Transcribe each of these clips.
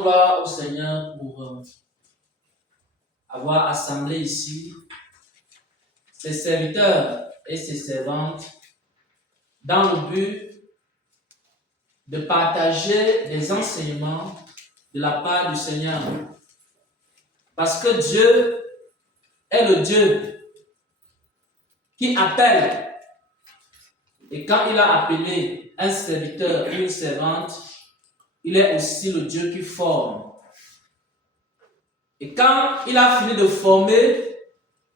Gloire au Seigneur pour avoir assemblé ici ses serviteurs et ses servantes dans le but de partager des enseignements de la part du Seigneur. Parce que Dieu est le Dieu qui appelle. Et quand il a appelé un serviteur ou une servante, il est aussi le Dieu qui forme. Et quand il a fini de former,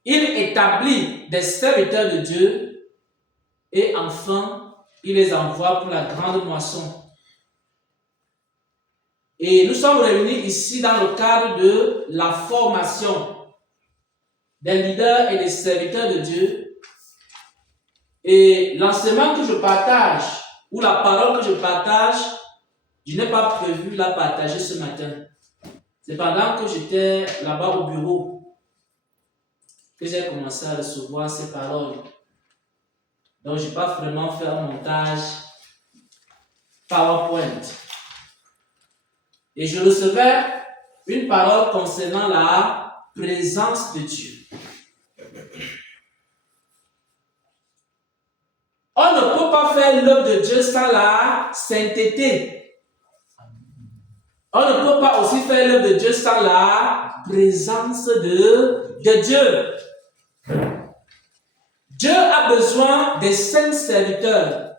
il établit des serviteurs de Dieu et enfin, il les envoie pour la grande moisson. Et nous sommes réunis ici dans le cadre de la formation des leaders et des serviteurs de Dieu. Et l'enseignement que je partage, ou la parole que je partage, je n'ai pas prévu la partager ce matin. C'est pendant que j'étais là-bas au bureau que j'ai commencé à recevoir ces paroles. Donc, je n'ai pas vraiment fait un montage PowerPoint. Et je recevais une parole concernant la présence de Dieu. On ne peut pas faire l'œuvre de Dieu sans la sainteté. On ne peut pas aussi faire l'œuvre de Dieu sans la présence de Dieu. Dieu a besoin des saints serviteurs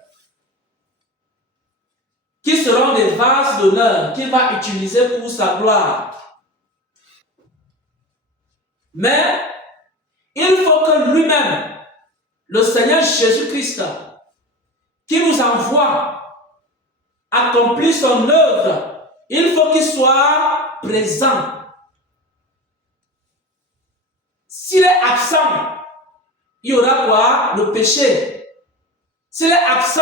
qui seront des vases d'honneur qu'il va utiliser pour sa gloire. Mais il faut que lui-même, le Seigneur Jésus-Christ, qui nous envoie accomplir son œuvre, il faut qu'il soit présent. S'il est absent, il y aura quoi? Le péché. S'il est absent,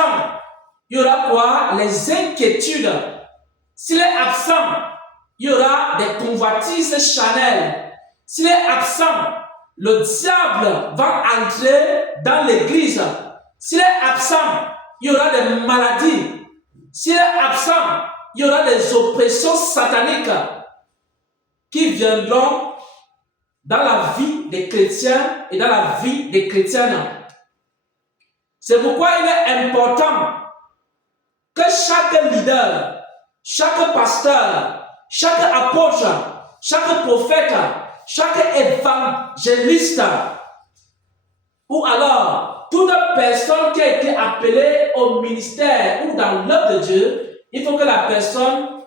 il y aura quoi? Les inquiétudes. S'il est absent, il y aura des convoitises charnelles. S'il est absent, le diable va entrer dans l'église. S'il est absent, il y aura des maladies. S'il est absent, il y aura des oppressions sataniques qui viendront dans la vie des chrétiens et dans la vie des chrétiennes. C'est pourquoi il est important que chaque leader, chaque pasteur, chaque apôtre, chaque prophète, chaque évangéliste, ou alors toute personne qui a été appelée au ministère ou dans l'œuvre de Dieu, il faut que la personne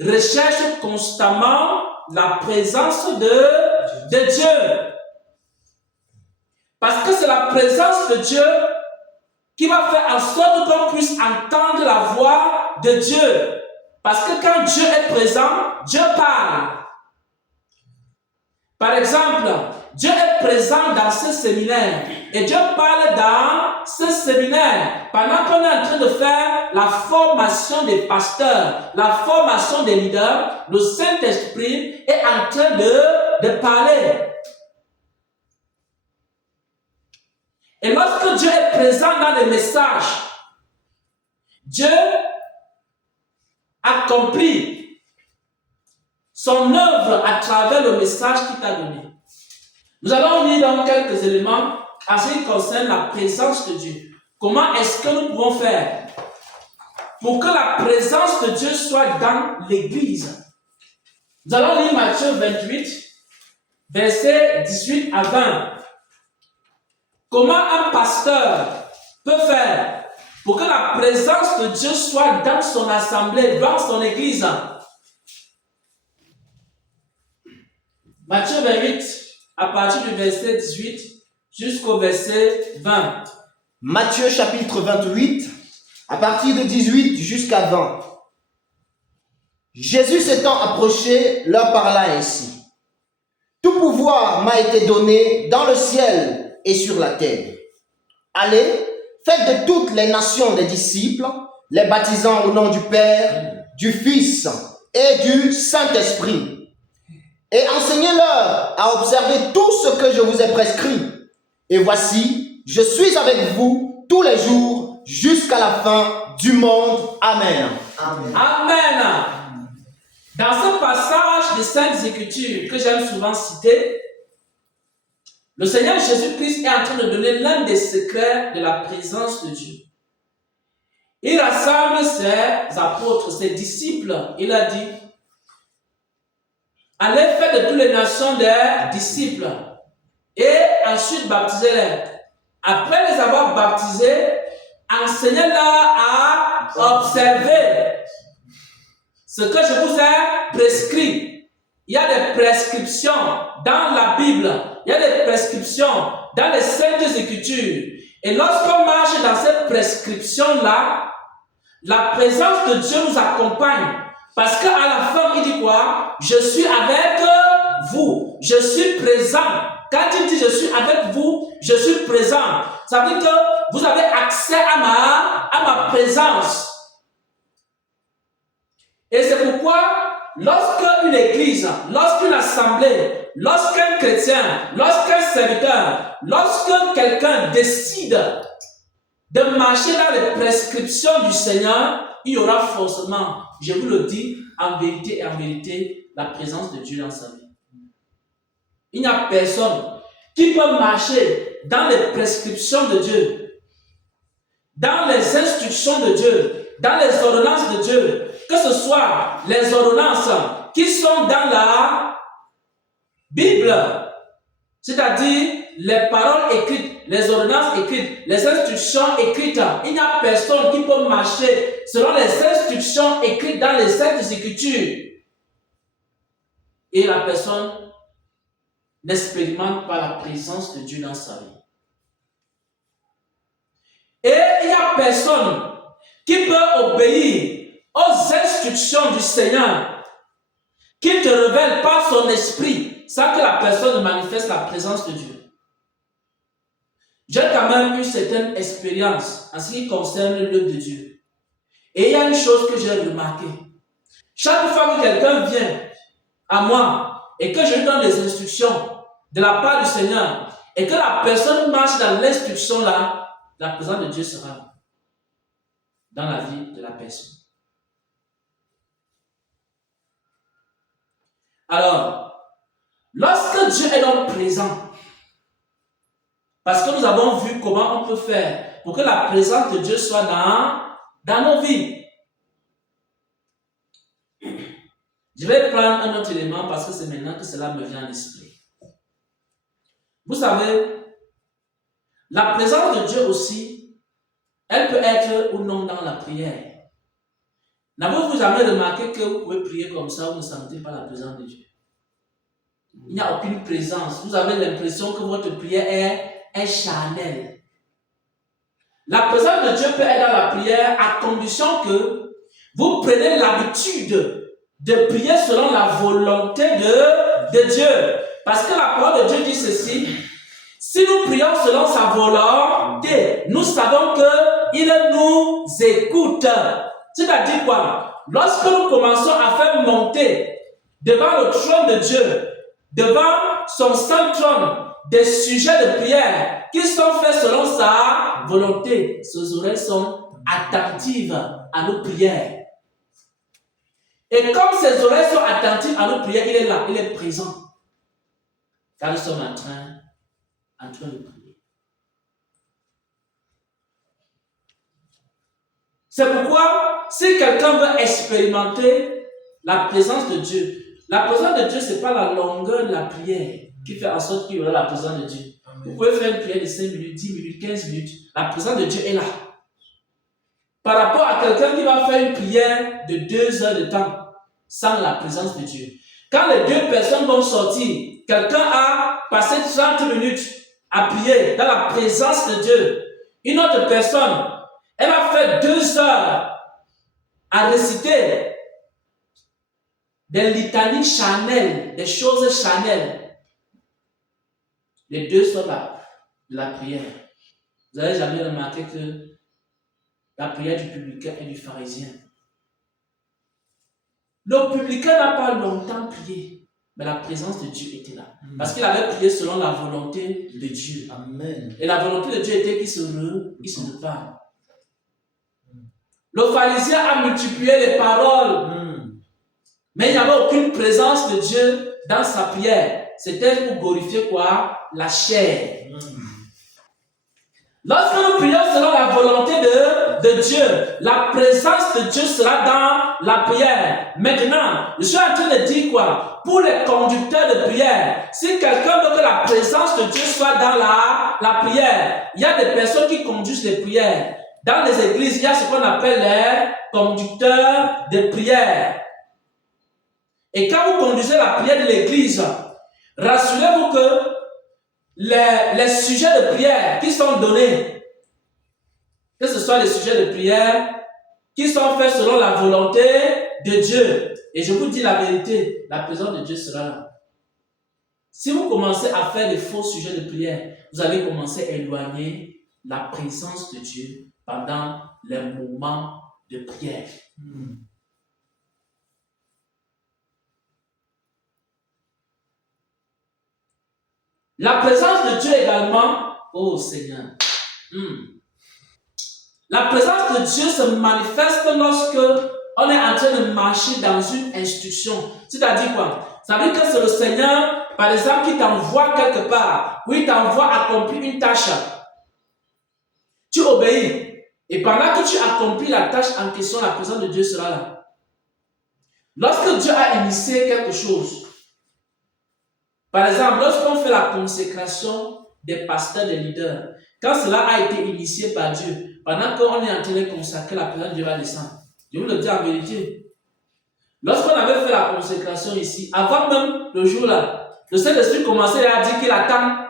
recherche constamment la présence de Dieu. Parce que c'est la présence de Dieu qui va faire en sorte qu'on puisse entendre la voix de Dieu. Parce que quand Dieu est présent, Dieu parle. Par exemple, Dieu est présent dans ce séminaire et Dieu parle dans ce séminaire pendant qu'on est en train de faire la formation des pasteurs, la formation des leaders. Le Saint-Esprit est en train de parler. Et lorsque Dieu est présent dans les messages, Dieu accomplit son œuvre à travers le message qu'il t'a donné. Nous allons lire donc quelques éléments en ce qui concerne la présence de Dieu. Comment est-ce que nous pouvons faire pour que la présence de Dieu soit dans l'église? Nous allons lire Matthieu 28, versets 18 à 20. Comment un pasteur peut faire pour que la présence de Dieu soit dans son assemblée, dans son église? Matthieu 28, à partir du verset 18 jusqu'au verset 20. Matthieu chapitre 28, à partir de 18 jusqu'à 20. Jésus s'étant approché, leur parla ainsi. Tout pouvoir m'a été donné dans le ciel et sur la terre. Allez, faites de toutes les nations des disciples, les baptisant au nom du Père, du Fils et du Saint-Esprit. Et enseignez-leur à observer tout ce que je vous ai prescrit. Et voici, je suis avec vous tous les jours jusqu'à la fin du monde. Amen. Amen. Amen. Dans ce passage des Saintes Écritures que j'aime souvent citer, le Seigneur Jésus-Christ est en train de donner l'un des secrets de la présence de Dieu. Il rassemble ses apôtres, ses disciples. Il a dit, allez faire de toutes les nations des disciples et ensuite baptisez-les. Après les avoir baptisés, enseignez-leur à observer ce que je vous ai prescrit. Il y a des prescriptions dans la Bible. Il y a des prescriptions dans les Saintes Écritures. Et lorsqu'on marche dans cette prescription-là, la présence de Dieu nous accompagne. Parce qu'à la fin, il dit quoi? Je suis avec vous. Je suis présent. Quand il dit je suis avec vous, je suis présent. Ça veut dire que vous avez accès à ma présence. Et c'est pourquoi, lorsqu'une église, lorsqu'une assemblée, lorsqu'un chrétien, lorsqu'un serviteur, lorsque quelqu'un décide de marcher dans les prescriptions du Seigneur, il y aura forcément, je vous le dis, en vérité, la présence de Dieu dans sa vie. Il n'y a personne qui peut marcher dans les prescriptions de Dieu, dans les instructions de Dieu, dans les ordonnances de Dieu, que ce soit les ordonnances qui sont dans la Bible, c'est-à-dire les paroles écrites, les ordonnances écrites, les instructions écrites. Il n'y a personne qui peut marcher selon les instructions écrites dans les Saintes Écritures. Et la personne n'expérimente pas la présence de Dieu dans sa vie. Et il n'y a personne qui peut obéir aux instructions du Seigneur, qui te révèle par son esprit, sans que la personne manifeste la présence de Dieu. J'ai quand même eu certaines expériences en ce qui concerne l'œuvre de Dieu. Et il y a une chose que j'ai remarquée. Chaque fois que quelqu'un vient à moi et que je lui donne des instructions de la part du Seigneur et que la personne marche dans l'instruction là, la présence de Dieu sera dans la vie de la personne. Alors, lorsque Dieu est donc présent, parce que nous avons vu comment on peut faire pour que la présence de Dieu soit dans nos vies. Je vais prendre un autre élément parce que c'est maintenant que cela me vient à l'esprit. Vous savez, la présence de Dieu aussi, elle peut être ou non dans la prière. N'avez-vous jamais remarqué que vous pouvez prier comme ça, vous ne sentez pas la présence de Dieu? Il n'y a aucune présence. Vous avez l'impression que votre prière est charnelle. La présence de Dieu peut être dans la prière à condition que vous preniez l'habitude de prier selon la volonté de Dieu. Parce que la parole de Dieu dit ceci: si nous prions selon sa volonté, nous savons qu'il nous écoute. C'est-à-dire quoi? Lorsque nous commençons à faire monter devant le trône de Dieu, devant son saint trône, des sujets de prière qui sont faits selon sa volonté, ses oreilles sont attentives à nos prières. Et comme ses oreilles sont attentives à nos prières, il est là, il est présent. Car nous sommes en train de prier. C'est pourquoi, si quelqu'un veut expérimenter la présence de Dieu, la présence de Dieu, ce n'est pas la longueur de la prière qui fait en sorte qu'il y aura la présence de Dieu. Amen. Vous pouvez faire une prière de 5 minutes, 10 minutes, 15 minutes. La présence de Dieu est là. Par rapport à quelqu'un qui va faire une prière de 2 heures de temps sans la présence de Dieu. Quand les deux personnes vont sortir, quelqu'un a passé 30 minutes à prier dans la présence de Dieu. Une autre personne, elle va faire 2 heures à réciter des litanies charnelles, des choses charnelles. Les deux sont là, de la prière. Vous n'avez jamais remarqué que la prière du publicain et du pharisien. Le publicain n'a pas longtemps prié, mais la présence de Dieu était là. Parce qu'il avait prié selon la volonté de Dieu. Amen. Et la volonté de Dieu était qu'il se repart. Le pharisien a multiplié les paroles. Mais il n'y avait aucune présence de Dieu dans sa prière. C'était pour glorifier quoi? La chair. Lorsque nous prions selon la volonté de Dieu, la présence de Dieu sera dans la prière. Maintenant, je suis en train de dire quoi? Pour les conducteurs de prière, si quelqu'un veut que la présence de Dieu soit dans la prière, il y a des personnes qui conduisent les prières. Dans les églises, il y a ce qu'on appelle les conducteurs de prière. Et quand vous conduisez la prière de l'église, rassurez-vous que les sujets de prière qui sont donnés, que ce soit les sujets de prière qui sont faits selon la volonté de Dieu. Et je vous dis la vérité, la présence de Dieu sera là. Si vous commencez à faire des faux sujets de prière, vous allez commencer à éloigner la présence de Dieu pendant les moments de prière. La présence de Dieu également, oh Seigneur, la présence de Dieu se manifeste lorsque on est en train de marcher dans une instruction. C'est-à-dire quoi? Ça veut dire que c'est le Seigneur, par exemple, qui t'envoie quelque part, ou il t'envoie accomplir une tâche. Tu obéis. Et pendant que tu accomplis la tâche en question, la présence de Dieu sera là. Lorsque Dieu a initié quelque chose, par exemple, lorsqu'on fait la consécration des pasteurs, des leaders, quand cela a été initié par Dieu, pendant qu'on est en train de consacrer, la présence de Dieu va descendre. Je vous le dis en vérité. Lorsqu'on avait fait la consécration ici, avant même le jour-là, le Saint-Esprit commençait à dire qu'il attend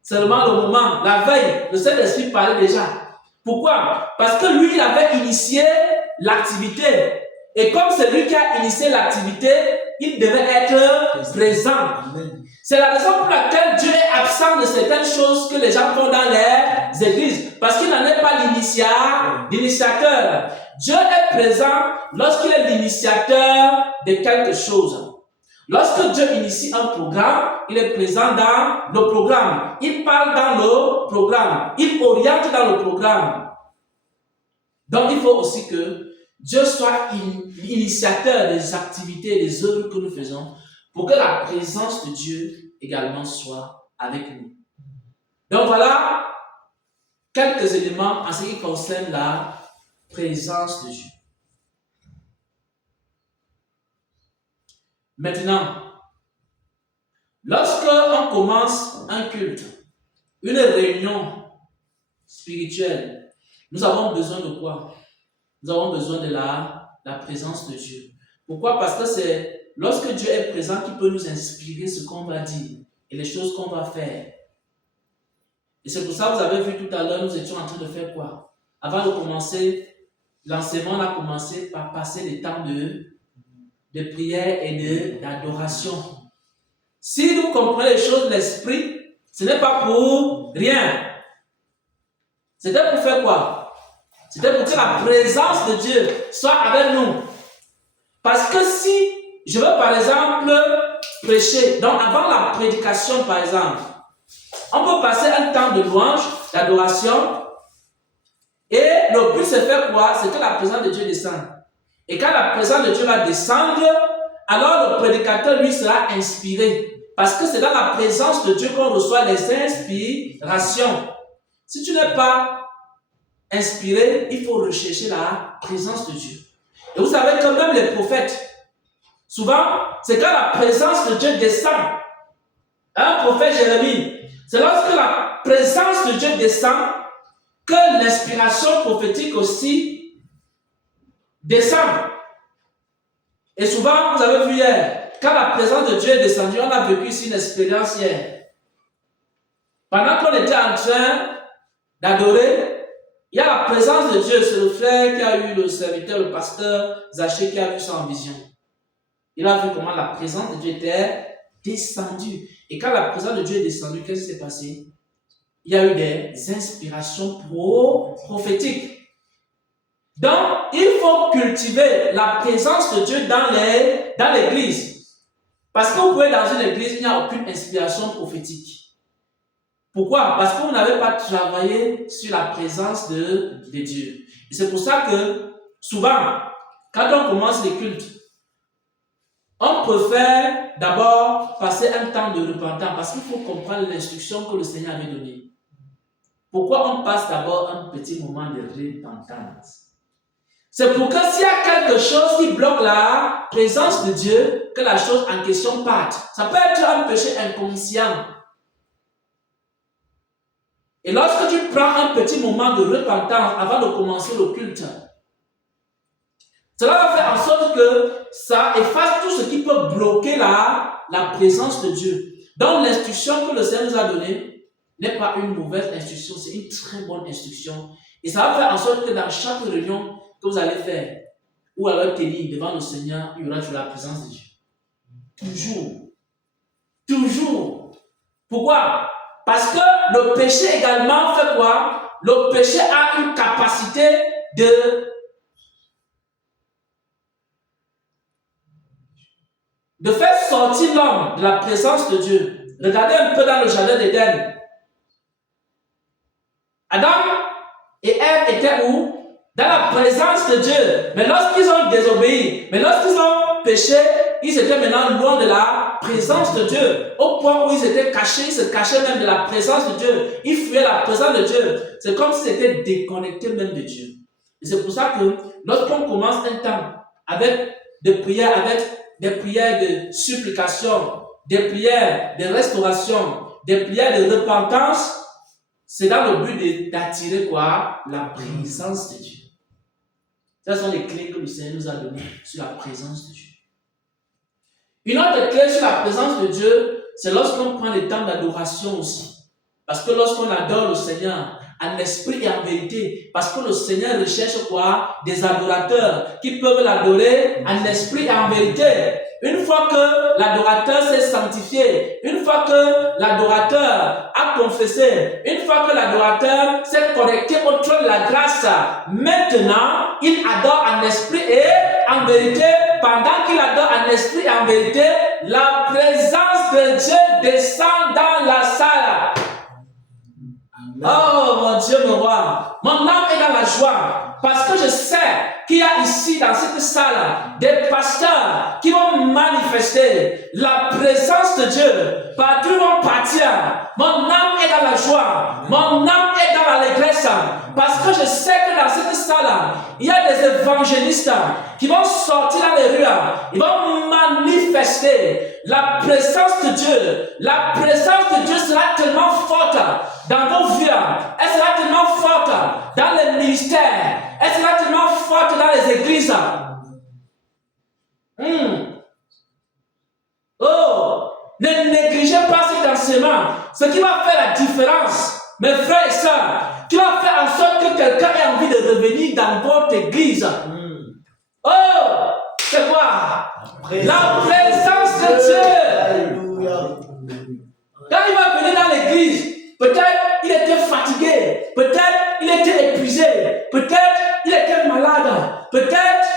seulement le moment. La veille, le Saint-Esprit parlait déjà. Pourquoi? Parce que lui, il avait initié l'activité. Et comme c'est lui qui a initié l'activité, il devait être présent. Amen. C'est la raison pour laquelle Dieu est absent de certaines choses que les gens font dans les églises. Parce qu'il n'en est pas l'initiateur. Dieu est présent lorsqu'il est l'initiateur de quelque chose. Lorsque Dieu initie un programme, il est présent dans le programme. Il parle dans le programme. Il oriente dans le programme. Donc, il faut aussi que Dieu soit l'initiateur des activités et des œuvres que nous faisons pour que la présence de Dieu également soit avec nous. Donc voilà quelques éléments en ce qui concerne la présence de Dieu. Maintenant, lorsque on commence un culte, une réunion spirituelle, nous avons besoin de quoi? Nous avons besoin de la présence de Dieu. Pourquoi? Parce que c'est lorsque Dieu est présent qu'il peut nous inspirer ce qu'on va dire et les choses qu'on va faire. Et c'est pour ça que vous avez vu tout à l'heure, nous étions en train de faire quoi? Avant de commencer l'enseignement, on a commencé par passer des temps de prière et d'adoration. Si nous comprenons les choses de l'esprit, ce n'est pas pour rien. C'était pour faire quoi? C'était pour que la présence de Dieu soit avec nous. Parce que si je veux par exemple prêcher, donc avant la prédication par exemple, on peut passer un temps de louange, d'adoration, et le but c'est faire quoi? C'est que la présence de Dieu descende. Et quand la présence de Dieu va descendre, alors le prédicateur lui sera inspiré. Parce que c'est dans la présence de Dieu qu'on reçoit les inspirations. Si tu n'es pas inspiré, il faut rechercher la présence de Dieu. Et vous savez que même les prophètes, souvent, c'est quand la présence de Dieu descend. Un prophète Jérémie, c'est lorsque la présence de Dieu descend que l'inspiration prophétique aussi descend. Et souvent, vous avez vu hier, quand la présence de Dieu est descendue, on a vécu ici une expérience hier. Pendant qu'on était en train d'adorer, il y a la présence de Dieu. C'est le frère qui a eu le serviteur, le pasteur Zaché, qui a vu ça en vision. Il a vu comment la présence de Dieu était descendue. Et quand la présence de Dieu est descendue, qu'est-ce qui s'est passé? Il y a eu des inspirations prophétiques. Donc, il faut cultiver la présence de Dieu dans l'église. Parce que vous pouvez dans une église, il n'y a aucune inspiration prophétique. Pourquoi? Parce que vous n'avez pas travaillé sur la présence de Dieu. Et c'est pour ça que, souvent, quand on commence les cultes, on préfère d'abord passer un temps de repentance parce qu'il faut comprendre l'instruction que le Seigneur avait donnée. Pourquoi on passe d'abord un petit moment de repentance? C'est pour que s'il y a quelque chose qui bloque la présence de Dieu, que la chose en question parte. Ça peut être un péché inconscient. Et lorsque tu prends un petit moment de repentance avant de commencer le culte, cela va faire en sorte que ça efface tout ce qui peut bloquer la présence de Dieu. Donc l'instruction que le Seigneur nous a donnée n'est pas une mauvaise instruction, c'est une très bonne instruction. Et ça va faire en sorte que dans chaque réunion que vous allez faire, ou alors tenir devant le Seigneur, il y aura toujours la présence de Dieu. Toujours. Toujours. Pourquoi? Parce que le péché également fait quoi? Le péché a une capacité de faire sortir l'homme de la présence de Dieu. Regardez un peu dans le jardin d'Éden. Adam et Ève étaient où? Dans la présence de Dieu. Mais lorsqu'ils ont désobéi, mais lorsqu'ils ont péché, ils étaient maintenant loin de la présence de Dieu. Au point où ils étaient cachés, ils se cachaient même de la présence de Dieu. Ils fuyaient la présence de Dieu. C'est comme s'ils étaient déconnectés même de Dieu. Et c'est pour ça que lorsqu'on commence un temps avec des prières, avec des prières de supplication, des prières de restauration, des prières de repentance, c'est dans le but d'attirer quoi? La présence de Dieu. Ce sont les clés que le Seigneur nous a données sur la présence de Dieu. Une autre clé sur la présence de Dieu, c'est lorsqu'on prend le temps d'adoration aussi. Parce que lorsqu'on adore le Seigneur en esprit et en vérité, parce que le Seigneur recherche quoi? Des adorateurs qui peuvent l'adorer en esprit et en vérité. Une fois que l'adorateur s'est sanctifié, une fois que l'adorateur a confessé, une fois que l'adorateur s'est connecté au trône de la grâce, maintenant, il adore en esprit et en vérité. Pendant qu'il adore en esprit et en vérité, la présence de Dieu descend dans la salle. Oh mon Dieu, mon roi, mon âme est dans la joie parce que je sais qu'il y a ici dans cette salle des pasteurs qui vont manifester la présence de Dieu. Partout ils vont partir. Mon âme est dans la joie, mon âme est dans l'allégresse parce que je sais que dans cette salle il y a des évangélistes qui vont sortir dans les rues, ils vont manifester la présence de Dieu. La présence de Dieu sera tellement forte dans nos vies, elle sera tellement forte dans les ministères, elle sera tellement forte dans les églises. Oh, ne négligez pas cet enseignement. Ce qui va faire la différence, mes frères et sœurs, qui va faire en sorte que quelqu'un ait envie de revenir dans votre église. Oh, c'est quoi? La présence de Dieu. Alléluia. Quand il va venir dans l'église, peut-être il était fatigué, peut-être il était épuisé, peut-être il était malade, peut-être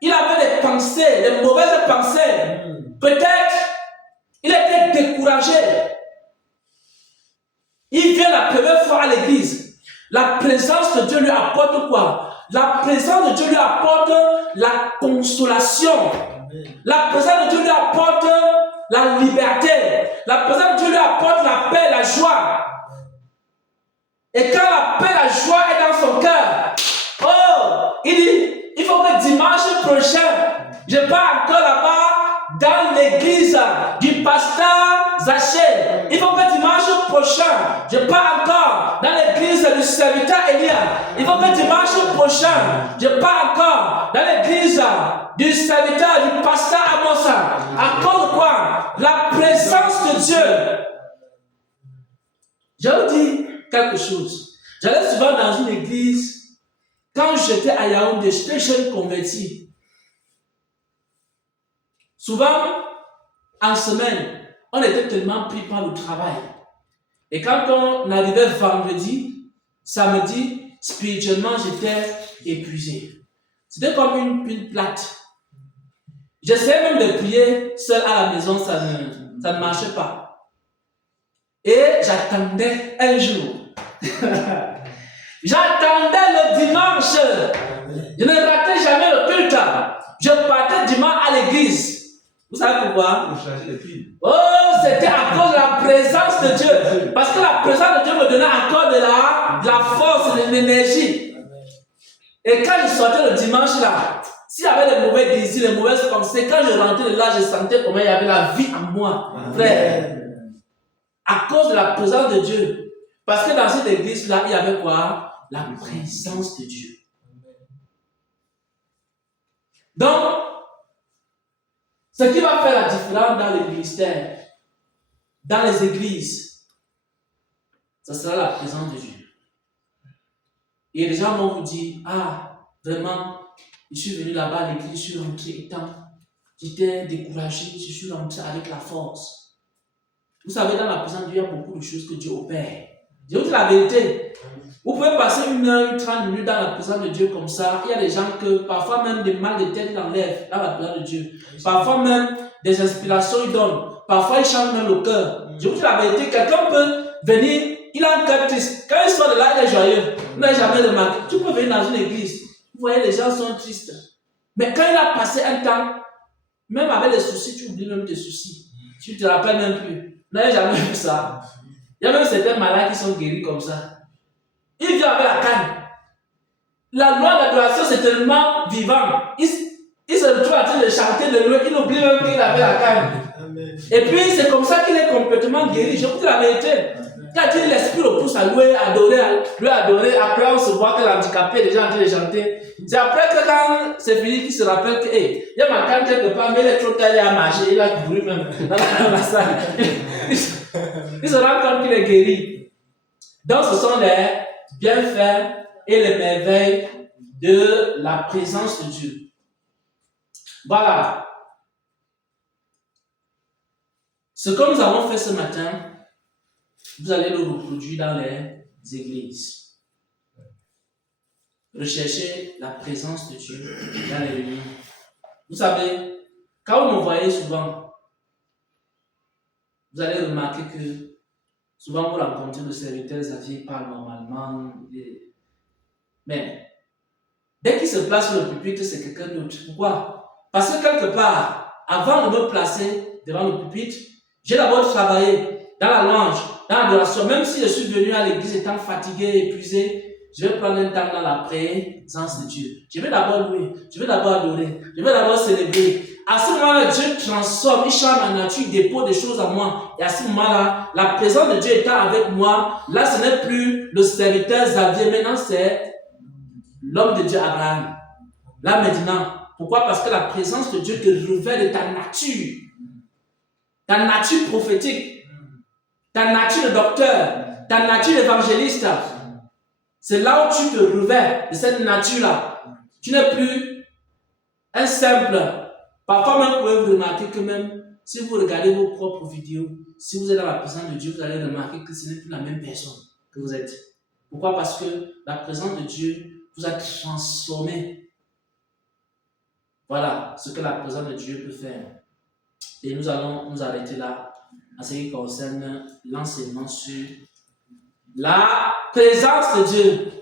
il avait des pensées, des mauvaises pensées, peut-être il était découragé. Il vient la première fois à l'église. La présence de Dieu lui apporte quoi? La présence de Dieu lui apporte la consolation. La présence de Dieu lui apporte la liberté. La présence de Dieu lui apporte la paix, la joie. Et quand la paix, la joie est dans son cœur, oh, il dit, il faut que dimanche prochain, je pars encore là-bas dans l'église du pasteur Zaché. Il faut que dimanche prochain, je pars encore dans l'église du serviteur Elia. Il faut que dimanche prochain, je pars encore dans l'église du serviteur du pasteur Amosa. À cause de quoi? La présence de Dieu. Je vous dis quelque chose. J'allais souvent dans une église. Quand j'étais à Yaoundé, j'étais jeune converti. Souvent, en semaine, on était tellement pris par le travail. Et quand on arrivait vendredi, samedi, spirituellement, j'étais épuisé. C'était comme une pile plate. J'essayais même de prier seul à la maison, ça ne marchait pas. Et j'attendais un jour. J'attendais le dimanche. Je ne ratais jamais le culte. Je partais dimanche à l'église. Vous savez pourquoi? Pour charger les piles. Oh, c'était à cause de la présence de Dieu. Parce que la présence de Dieu me donnait encore de la force, de l'énergie. Et quand je sortais le dimanche là, s'il y avait les mauvais désirs, les mauvaises pensées, quand je rentrais de là, je sentais comment il y avait la vie en moi, frère. À cause de la présence de Dieu. Parce que dans cette église-là, il y avait quoi? La présence de Dieu. Donc, ce qui va faire la différence dans les ministères, dans les églises, ce sera la présence de Dieu. Et les gens vont vous dire, ah, vraiment, je suis venu là-bas à l'église, je suis rentré étant, j'étais découragé, je suis rentré avec la force. Vous savez, dans la présence de Dieu, il y a beaucoup de choses que Dieu opère. Je vous dis la vérité. Vous pouvez passer 1 heure, 30 minutes dans la présence de Dieu comme ça. Il y a des gens que parfois même des mal de tête ils enlèvent dans la présence de Dieu. Parfois même des inspirations ils donnent. Parfois ils changent même le cœur. Je vous dis la vérité, quelqu'un peut venir, il a un cœur triste. Quand il sort de là, il est joyeux. Vous n'avez jamais remarqué. Tu peux venir dans une église. Vous voyez, les gens sont tristes. Mais quand il a passé un temps, même avec les soucis, tu oublies même tes soucis. Tu ne te rappelles même plus. Vous n'avez jamais vu ça. Il y a même certains malades qui sont guéris comme ça. Il vient avec la canne. La loi de l'adoration, c'est tellement vivant. Il se retrouve en train de chanter de louer. Il oublie même qu'il avait la canne. Et puis, c'est comme ça qu'il est complètement guéri. Je vous dis la vérité. Quand l'esprit le pousse à louer, à adorer, après on se voit que l'handicapé est déjà en train de chanter. C'est après que quand c'est fini qu'il se rappelle que, hey, il y a ma canne quelque part, mais il est trop tard, il a marché, il a couru même dans la salle. Il se rend compte qu'il est guéri. Donc, ce sont les bienfaits et les merveilles de la présence de Dieu. Voilà. Ce que nous avons fait ce matin, vous allez le reproduire dans les églises. Recherchez la présence de Dieu dans les réunions. Vous savez, quand vous me voyez souvent, vous allez remarquer que souvent vous rencontrez le serviteur Xavier parle normalement. Mais dès qu'il se place sur le pupitre, c'est quelqu'un d'autre. Pourquoi? Parce que quelque part, avant de me placer devant le pupitre, j'ai d'abord travaillé dans la louange, dans l'adoration. Même si je suis venu à l'église étant fatigué, épuisé, je vais prendre un temps dans la présence de Dieu. Je vais d'abord louer, je vais d'abord adorer, je vais d'abord célébrer. À ce moment-là, Dieu transforme, il change ma nature, il dépose des choses en moi. Et à ce moment-là, la présence de Dieu étant avec moi, là ce n'est plus le serviteur Xavier, maintenant c'est l'homme de Dieu Abraham. Là maintenant, pourquoi? Parce que la présence de Dieu te revêt de ta nature prophétique, ta nature de docteur, ta nature d'évangéliste. C'est là où tu te revêts de cette nature-là. Tu n'es plus un simple. Parfois même, vous pouvez vous remarquer que même si vous regardez vos propres vidéos, si vous êtes dans la présence de Dieu, vous allez remarquer que ce n'est plus la même personne que vous êtes. Pourquoi? Parce que la présence de Dieu vous a transformé. Voilà ce que la présence de Dieu peut faire. Et nous allons nous arrêter là en ce qui concerne l'enseignement sur la présence de Dieu.